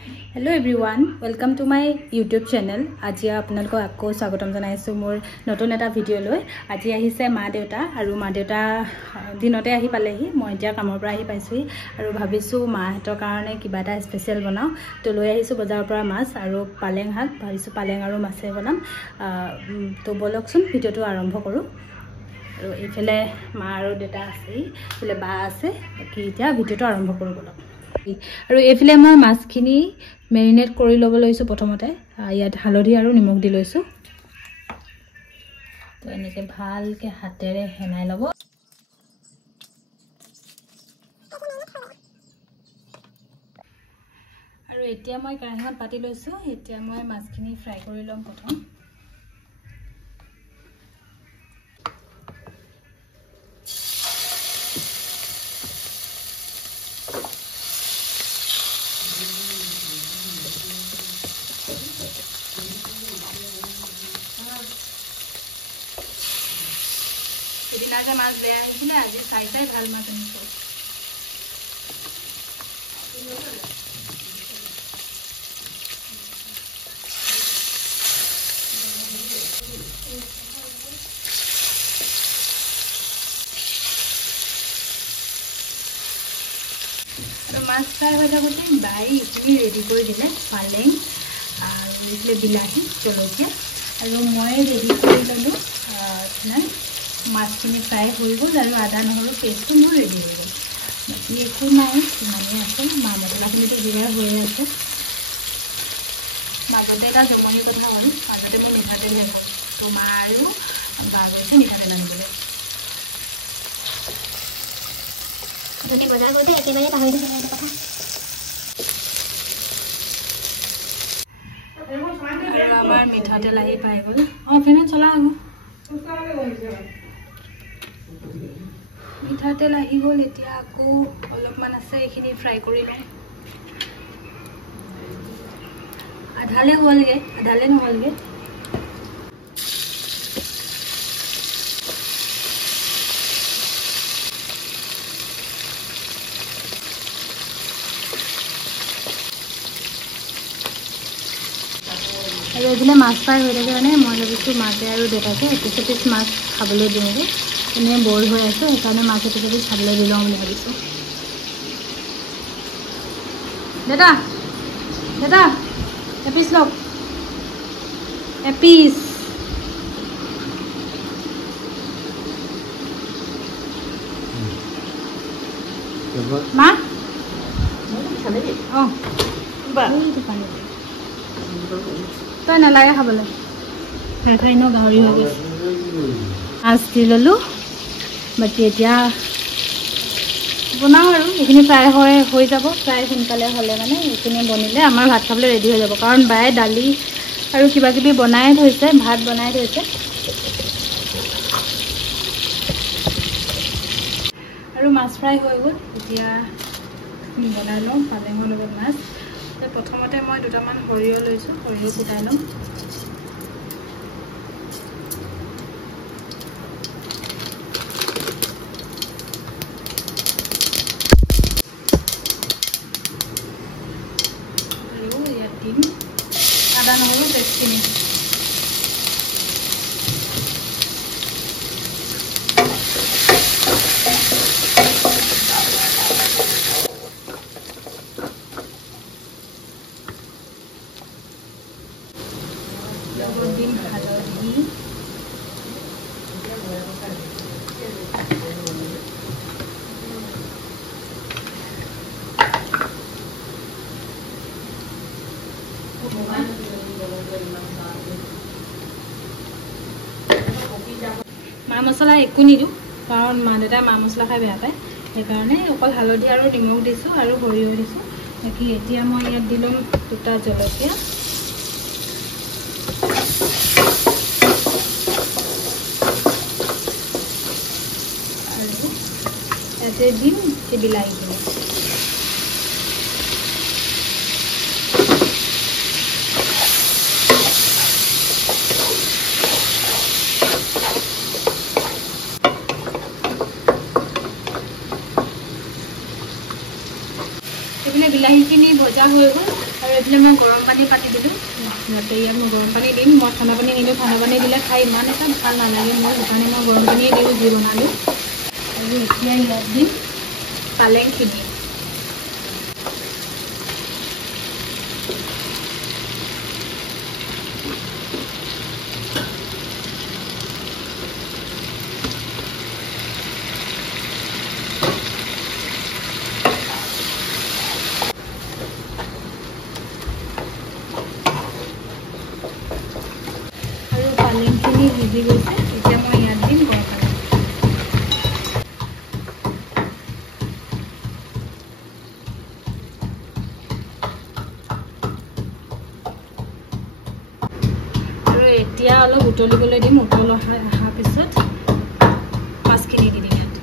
Hello everyone, welcome to my YouTube channel. আজি আপোনালোকক আকৌ স্বাগতম জনাইছো মোৰ নতুন এটা ভিডিও লৈ। আজি আহিছে মা দেউতা আৰু মা দেউতা দিনতে আহি পালেহি। মই এতিয়া কামৰ পৰা আহি পাইছোহি আৰু ভাবিছো মাহঁতৰ কাৰণে কিবা এটা স্পেশাল বনাও। তো লৈ আহিছো বজাৰৰ পৰা মাছ আৰু পালেং শাক। ভাবিছো পালেং আৰু মাছে বনাম। তো বলকচোন ভিডিওটো আৰম্ভ কৰো। আৰু এইফালে মা আৰু দেউতা আছে, এইফালে বা আছে। বাকি এতিয়া ভিডিওটো আৰম্ভ কৰো বলক। আৰু এইফালে মই মাছখিনি মেৰিনেট কৰি ল'ব লৈছো। প্ৰথমতে ইয়াত হালধি আৰু নিমখ দি লৈছো। তো এনেকে ভালকে হাতেৰে হেনাই ল'ব। আৰু এতিয়া মই কেৰাহীত পাতি লৈছো। এতিয়া মই মাছখিনি ফ্ৰাই কৰি ল'ম প্ৰথম। এদিনাকে মাছ বেয়া আহিছিলে, আজি চাই ভাল মাছ আনিছো। আৰু মাছ ফ্ৰাই হৈ থাকোঁতে বাই এইখিনি ৰেডি কৰি দিলে পালেং আৰু এইফালে বিলাহী জলকীয়া আৰু মই ৰেডি কৰি ল'লোঁ মাছখিনি ফ্ৰাই হৈ গ'ল আৰু আদা নহৰু পেষ্টটো মোৰ ৰেডি হৈ গ'ল। বাকী একো নাই, সিমানেই আছে। মা মছলাখিনিতো যোগাৰ হৈয়ে আছে। মাজতে এটা জমনি কথা হ'ল, মাজতে মোৰ মিঠাতেল শেষ হ'ল। তো মা আৰু বা গৈছে মিঠাতেল আনিবলৈ। যদি বজাৰ কৰোঁতে একেবাৰে পাহৰি থাকিলে এটা কথা। আৰু আমাৰ মিঠাতেল আহি পাই গ'ল। ফেনত চলা আকৌ। মিঠাতেল আহি গ'ল। এতিয়া আকৌ অলপমান আছে, এইখিনি ফ্ৰাই কৰি লওঁ। আধালে হ'লগৈ, আধালে নহ'লগৈ। আৰু এইফালে মাছ ফ্ৰাই হৈ থাকে মানে মই ভাবিছোঁ মাকে আৰু দেউতাকে এপিচ মাছ খাবলৈ দিওঁগৈ। এনেই বইল হৈ আছে, সেইকাৰণে মাছ এপিচ খাবলৈ দি লওঁ বুলি ভাবিছোঁ। দেউতা দেউতা এপিচ লওক, এপিচ। মা অঁ তই নালাগে খাবলৈ, খাই ন গাহৰি হৈ গৈছে। মাছ দি ল'লোঁ। বাকী এতিয়া বনাওঁ আৰু এইখিনি ফ্ৰাই হৈ যাব। ফ্ৰাই সোনকালে হ'লে মানে এইখিনি বনিলে আমাৰ ভাত খাবলৈ ৰেডি হৈ যাব। কাৰণ বায়ে দালি আৰু কিবাকিবি বনাই থৈছে, ভাত বনাই থৈছে। আৰু মাছ ফ্ৰাই হৈ গ'ল। এতিয়া বনাই লওঁ পালেঙৰ লগত মাছ। প্ৰথমতে মই দুটামান সৰিয়হ লৈছোঁ, সৰিয়হ ফুটাই ল'ম। আৰু ইয়াত দিম আদা নহৰু পেষ্টখিনি। লগত দিম হালধি, মা মছলা একো নিদিওঁ, কাৰণ মা দেউতাই মা মছলা খাই বেয়া পায়। সেইকাৰণে অকল হালধি আৰু নিমখ দিছোঁ আৰু সৰিয়হ দিছোঁ। বাকী এতিয়া মই ইয়াত দি ল'ম দুটা জলকীয়া। আৰু ইয়াতে দিম এই বিলাহীখিনি। এইপিনে বিলাহীখিনি ভজা হৈ গ'ল। আৰু এইফালে মই গৰম পানী দিলোঁ যাতে ইয়াত মই গৰম পানী দিম মই ঠাণ্ডা পানী নিদিওঁ ঠাণ্ডা পানী দিলে খাই ইমান এটা ভাল নালাগে মোৰ সেইকাৰণে মই গৰম পানীয়ে দিওঁ যি বনালোঁ আৰু এতিয়া ইয়াত দিম পালেংখিনি পালেংখিনি ভিজি গৈছে এতিয়া মই ইয়াত দিম গৰম পানী আৰু এতিয়া অলপ উতলিবলৈ দিম উতল অহাৰ পিছত মাছখিনি দি দিম ইয়াত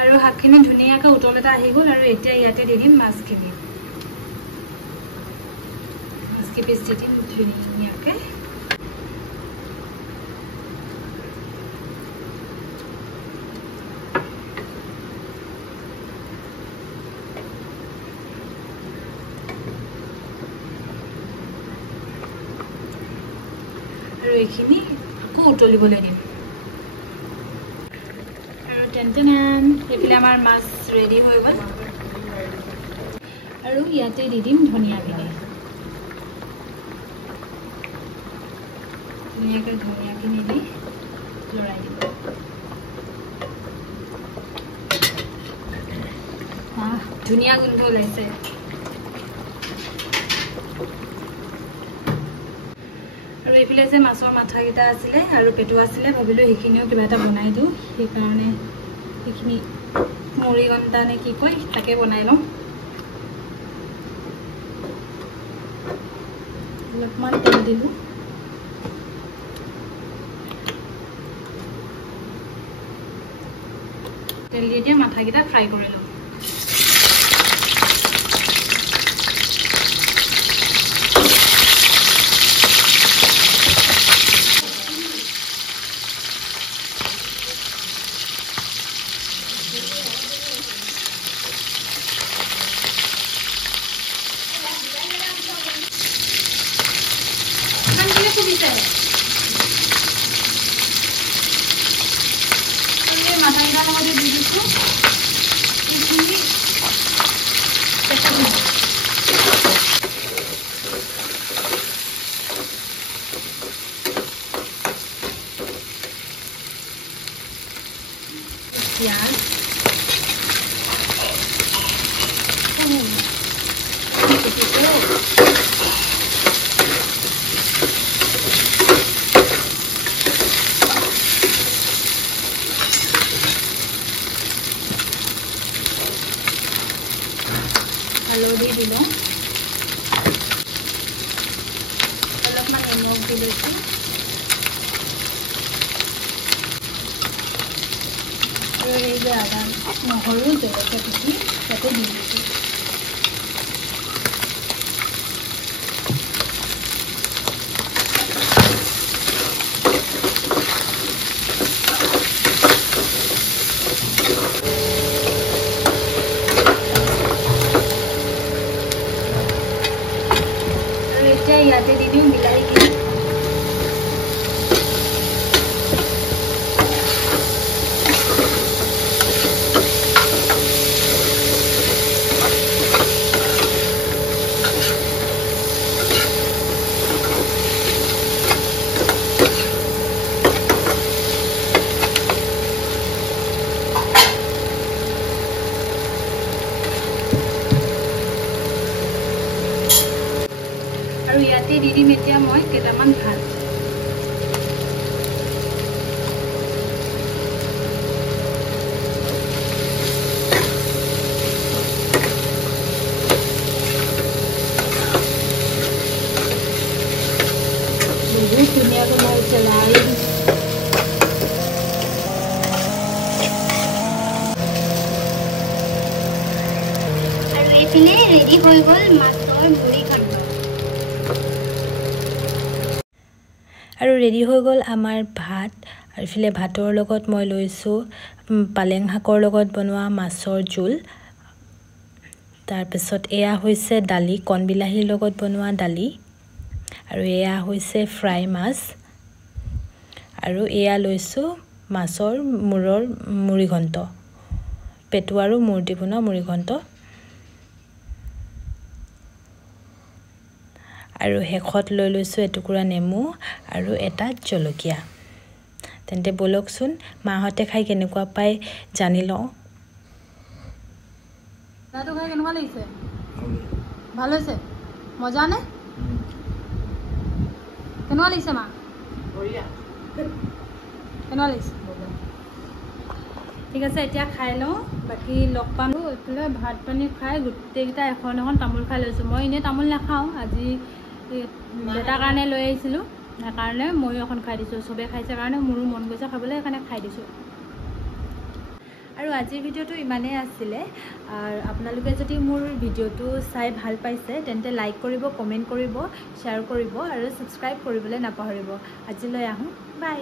আৰু শাকখিনি ধুনীয়াকৈ উতল এটা আহি গ'ল আৰু এতিয়া ইয়াতে দি দিম মাছখিনি পিচ দি দিম ধুনীয়াকৈ আৰু এইখিনি আকৌ উতলিবলৈ দিম আৰু টেনটেন এইফালে আমাৰ মাছ ৰেডি হৈ গ'ল আৰু ইয়াতে দি দিম ধনিয়াখিনি ধুনীয়াকৈ ধনিয়াখিনি দি লৰাই দিব ধুনীয়া গোন্ধ ওলাইছে আৰু এইফালে যে মাছৰ মাথাকেইটা আছিলে আৰু পেটু আছিলে ভাবিলোঁ সেইখিনিও কিবা এটা বনাই দিওঁ সেইকাৰণে সেইখিনি মুৰিঘণ্টা নে কি কয় তাকে বনাই লওঁ অলপমান তেল দিলোঁ তেল দি দিয়ে মাথাকেইটা ফ্ৰাই কৰি লওঁ মাথাকেইটাৰ লগতে দি দিছোঁ এইখিনি পিঁয়াজ হালধি দিলোঁ অলপমান নিমখ দি লৈছোঁ আৰু এই যে আদা নহৰু জলকীয়া পিচি তাতে দি দিছোঁ ইয়াতে দি দিম বিলাহীখিনি আৰু ইয়াতে দি দিম এতিয়া মই কেইটামান ভাত বহুত ধুনীয়াকৈ মই চলাই আৰু এইপিনে ৰেডি হৈ গ'ল মাছৰ মুৰিঘণ্ট আৰু ৰেডি হৈ গ'ল আমাৰ ভাত আৰু ইফালে ভাতৰ লগত মই লৈছোঁ পালেং শাকৰ লগত বনোৱা মাছৰ জোল তাৰপিছত এয়া হৈছে দালি, কণবিলাহীৰ লগত বনোৱা দালি, আৰু এয়া হৈছে ফ্ৰাই মাছ, আৰু এয়া লৈছোঁ মাছৰ মূৰৰ মুড়িঘণ্ট, পেটু আৰু মূৰ দি বনোৱা মুড়িঘণ্ট, আৰু শেষত লৈ লৈছোঁ এটুকুৰা নেমু আৰু এটা জলকীয়া। তেন্তে বলকচোন মাহঁতে খাই কেনেকুৱা পাই জানি লওঁ। দাদু খাই কেনেকুৱা লাগিছে? ভাল হৈছে? মজা নে? কেনেকুৱা লাগিছে মা? কেনেকুৱা লাগিছে? ঠিক আছে, এতিয়া খাই লওঁ, বাকী লগ পাম। এইফালে ভাত পানী খাই গোটেইকেইটা এখন এখন তামোল খাই লৈছোঁ। মই এনেই তামোল নাখাওঁ, আজি দেউতাৰ কাৰণে লৈ আহিছিলোঁ, সেইকাৰণে ময়ো এখন খাই দিছোঁ। চবেই খাইছে কাৰণে মোৰো মন গৈছে খাবলৈ, সেইকাৰণে খাই দিছোঁ। আৰু আজিৰ ভিডিঅ'টো ইমানেই আছিলে। আৰু আপোনালোকে যদি মোৰ ভিডিঅ'টো চাই ভাল পাইছে তেন্তে লাইক কৰিব, কমেণ্ট কৰিব, শ্বেয়াৰ কৰিব আৰু ছাবস্ক্ৰাইব কৰিবলৈ নাপাহৰিব। আজিলৈ আহোঁ, বাই।